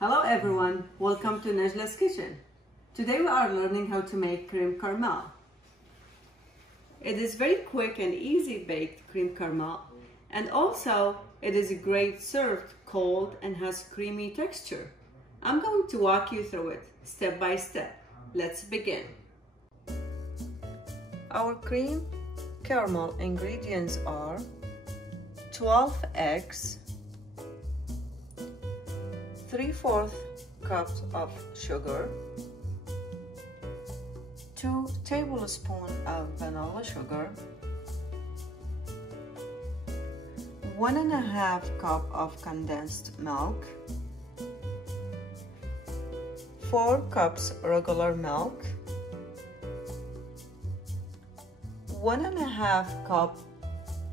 Hello everyone, welcome to Najla's Kitchen. Today we are learning how to make cream caramel. It is very quick and easy baked cream caramel, and also it is great served cold and has creamy texture. I'm going to walk you through it step by step. Let's begin. Our cream caramel ingredients are 12 eggs, 3/4 cups of sugar, 2 tablespoons of vanilla sugar, 1.5 cup of condensed milk, 4 cups regular milk, 1.5 cup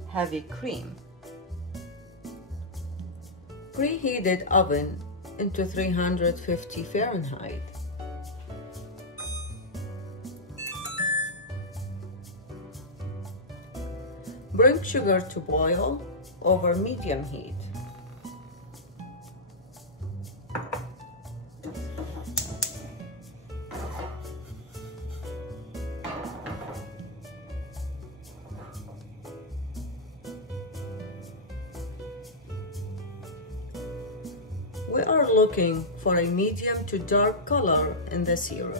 heavy cream. Preheated oven into 350 Fahrenheit. Bring sugar to boil over medium heat. We are looking for a medium to dark color in the syrup.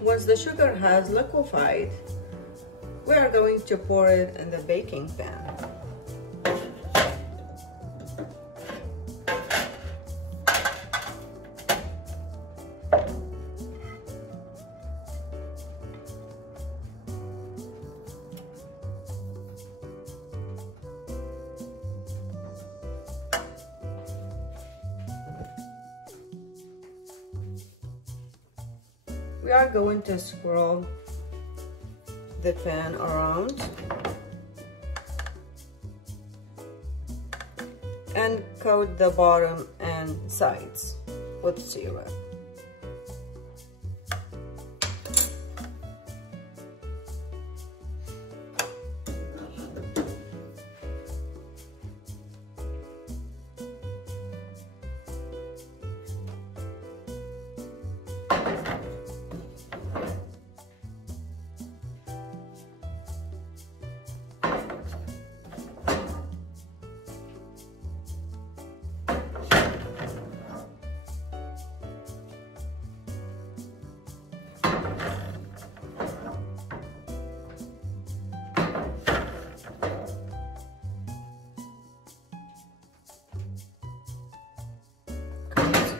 Once the sugar has liquefied, we are going to pour it in the baking pan. We are going to swirl the pan around and coat the bottom and sides with syrup.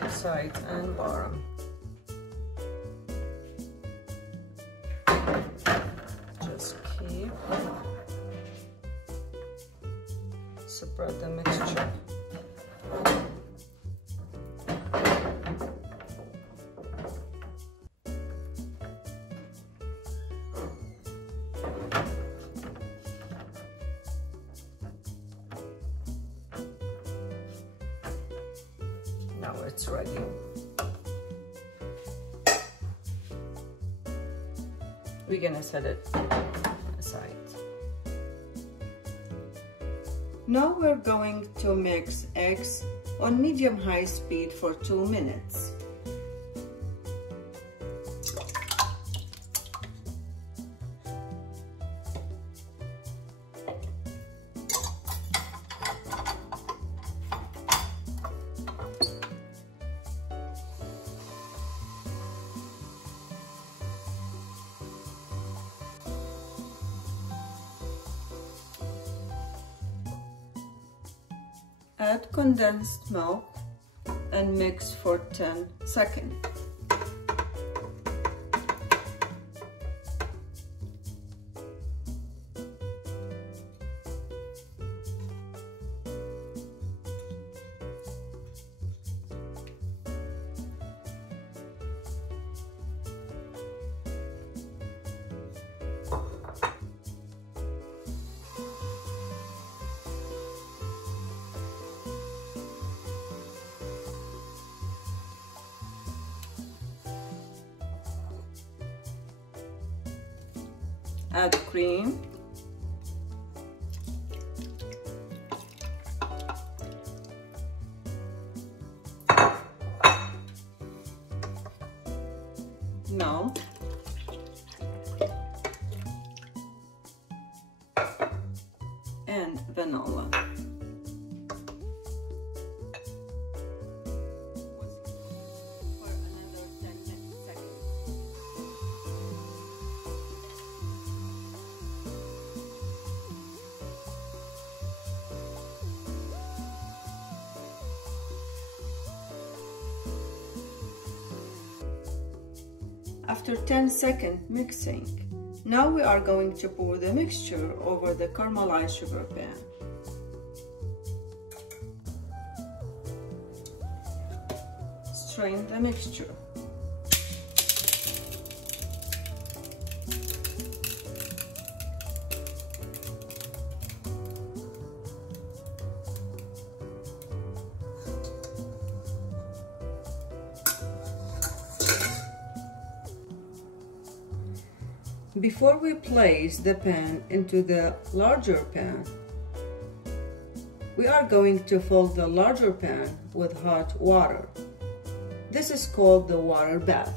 Side and bottom. Just keep spread the mixture. Now it's ready. We're gonna set it aside. Now we're going to mix eggs on medium-high speed for 2 minutes. Add condensed milk and mix for 10 seconds. Add cream, milk, and vanilla. For another 10 seconds. After 10 seconds mixing, now we are going to pour the mixture over the caramelized sugar pan. Strain the mixture. Before we place the pan into the larger pan, we are going to fill the larger pan with hot water. This is called the water bath.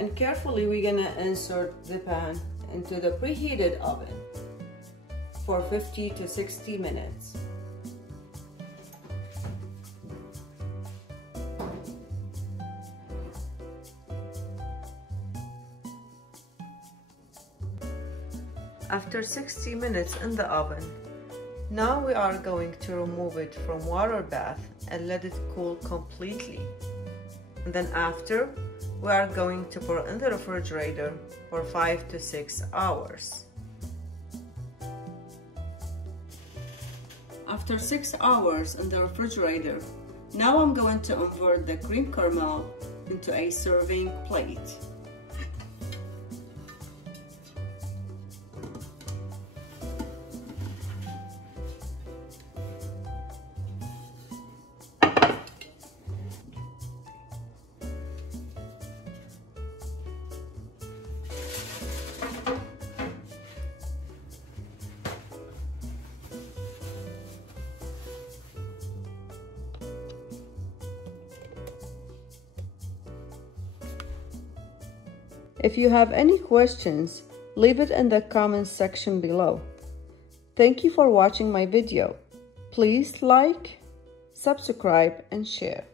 And carefully we're gonna insert the pan into the preheated oven for 50 to 60 minutes. After 60 minutes in the oven, now we are going to remove it from water bath and let it cool completely. And then after, we are going to put it in the refrigerator for 5 to 6 hours. After 6 hours in the refrigerator, now I'm going to invert the cream caramel into a serving plate. If you have any questions, leave it in the comments section below. Thank you for watching my video. Please like, subscribe, and share.